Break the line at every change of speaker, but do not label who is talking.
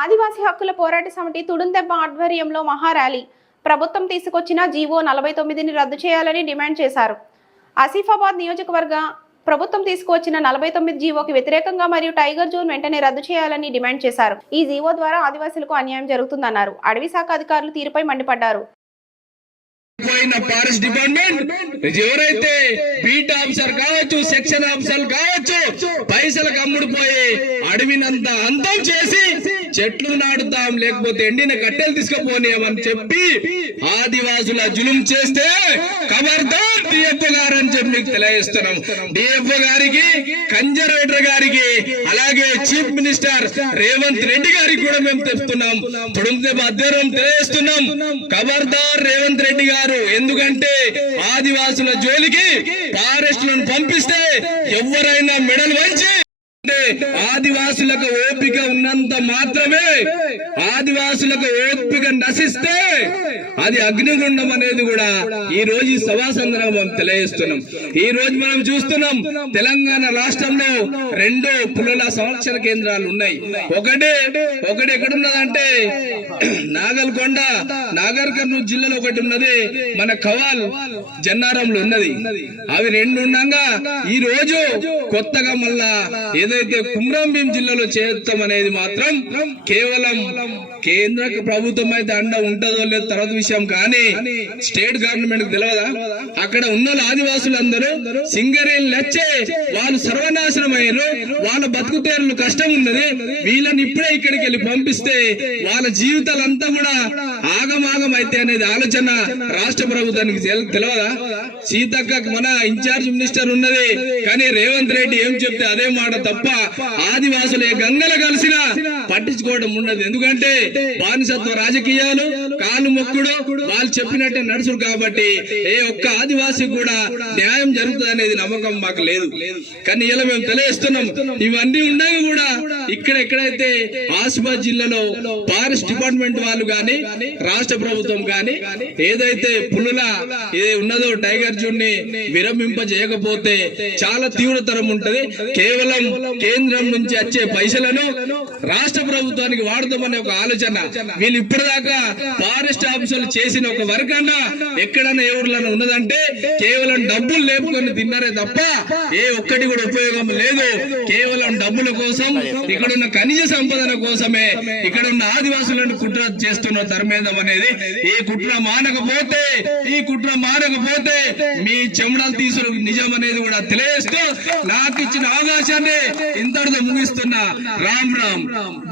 ఆదివాసీ హక్కుల పోరాట సమితి తుడుందెబ్బ ఆధ్వర్యంలో మహార్యాలీ ప్రభుత్వం తీసుకొచ్చిన జీవో నలభై తొమ్మిదిని రద్దు చేయాలని డిమాండ్ చేశారు. ఆసిఫాబాద్ నియోజకవర్గ ప్రభుత్వం తీసుకువచ్చిన నలభై తొమ్మిది జీవోకి వ్యతిరేకంగా మరియు టైగర్ జోన్ వెంటనే రద్దు చేయాలని డిమాండ్ చేశారు. ఈ జీవో ద్వారా ఆదివాసులకు అన్యాయం జరుగుతుందన్నారు. అడవి శాఖ అధికారులు తీరుపై మండిపడ్డారు.
పోయిన ఫారెస్ట్ డిపార్ట్మెంట్ ఎవరైతే బీట్ ఆఫీసర్ కావచ్చు సెక్షన్ ఆఫీసర్ కావచ్చు పైసలకు అమ్ముడు పోయి అడవినంత అంతం చేసి చెట్లు నాటుతాం లేకపోతే ఎండిన కట్టెలు తీసుకుపోనియమని చెప్పి ఆదివాసుల జులుం చేస్తే ఖబర్దార్ డిఎఫ్ గారు అని చెప్పి మీకు తెలియజేస్తున్నాం. డిఎఫ్ గారికి కన్జర్వేటర్ గారికి అలాగే చీఫ్ మినిస్టర్ రేవంత్ రెడ్డి గారికి కూడా మేము చెప్తున్నాం తుడుంతే అధ్యయనం తెలియజేస్తున్నాం. ఖబర్దార్ రేవంత్ రెడ్డి గారు ఎందుకంటే ఆదివాసుల జోలికి ఫారెస్ట్లను పంపిస్తే ఎవరైనా మెడల్ వంచి ఆదివాసులకు ఓపిక ఉన్నంత మాత్రమే ఆదివాసులకు ఓపిక నశిస్తే అది అగ్నిగుండం అనేది కూడా ఈ రోజు ఈ సభా సందర్భం తెలియజేస్తున్నాం. ఈ రోజు మనం చూస్తున్నాం తెలంగాణ రాష్ట్రంలో రెండు పుల్లల సంరక్షణ కేంద్రాలు ఉన్నాయి. ఒకటి ఒకటి ఎక్కడున్నదంటే నాగల్కొండ నాగర్ కర్నూలు జిల్లాలో ఒకటి ఉన్నది. మన కవాల్ జన్నారంలో ఉన్నది. అవి రెండు ఉండగా ఈ రోజు కొత్తగా మళ్ళా ఏదైతే కుమ్రంభీం జిల్లాలో చేస్తాం అనేది మాత్రం కేవలం కేంద్ర ప్రభుత్వం అయితే అండ ఉంటుందో లేదో తర్వాత విషయం కానీ స్టేట్ గవర్నమెంట్కి తెలియదా అక్కడ ఉన్న ఆదివాసులందరూ సింగరేలు లచ్చే వాళ్ళు సర్వనాశనం అయ్యారు వాళ్ళ బతుకుతేరులు కష్టం ఉన్నది వీళ్ళని ఇప్పుడే ఇక్కడికి వెళ్ళి పంపిస్తే వాళ్ళ జీవితాలంతా కూడా ఆగమాగం అయితే అనేది ఆలోచన రాష్ట్ర ప్రభుత్వానికి తెలియదా సీతక్క మన ఇన్ఛార్జ్ మినిస్టర్ ఉన్నది కానీ రేవంత్ రెడ్డి ఏం చెప్తే అదే మాట తప్ప ఆదివాసులు గంగలు గంగల కలిసినా పట్టించుకోవడం ఉండదు. ఎందుకంటే బానిసత్వ రాజకీయాలు కాలు మొక్కుడు వాళ్ళు చెప్పినట్టే నడుచుడు కాబట్టి ఏ ఒక్క ఆదివాసి కూడా న్యాయం జరుగుతుంది అనేది నమ్మకం మాకు లేదు. కానీ ఇలా మేము తెలియజేస్తున్నాం. ఇవన్నీ ఉండగా కూడా ఇక్కడ ఎక్కడైతే ఆసిఫాబాద్ జిల్లాలో ఫారెస్ట్ డిపార్ట్మెంట్ వాళ్ళు గాని రాష్ట్ర ప్రభుత్వం గాని ఏదైతే పులుల ఏ ఉన్నదో టైగర్ జూన్ని విరమింప చేయకపోతే చాలా తీవ్రతరం ఉంటది. కేవలం కేంద్రం నుంచి వచ్చే పైసలను రాష్ట్ర ప్రభుత్వానికి వాడదామనే ఒక ఆలోచన. వీళ్ళు ఇప్పటిదాకా ఫారెస్ట్ ఆఫీసర్లు చేసిన ఒక వర్క్ అన్నా ఎక్కడన్నా ఏ ఊర్లో ఉన్నదంటే కేవలం డబ్బులు లేపుకొని తిన్నారే తప్ప ఏ ఒక్కటి కూడా ఉపయోగం లేదు. కేవలం డబ్బుల కోసం ఇక్కడ ఉన్న ఖనిజ సంపదన కోసమే ఇక్కడ ఉన్న ఆదివాసులను కుట్ర చేస్తున్న తరమేదం అనేది ఈ కుట్ర మానకపోతే ఈ కుట్ర మానకపోతే మీ చెమడలు తీసుడు నిజం అనేది కూడా తెలియజేస్తూ నాకు ఇచ్చిన అవకాశాన్ని ఇంతటితో ముగిస్తున్నా. రామ్ రామ్.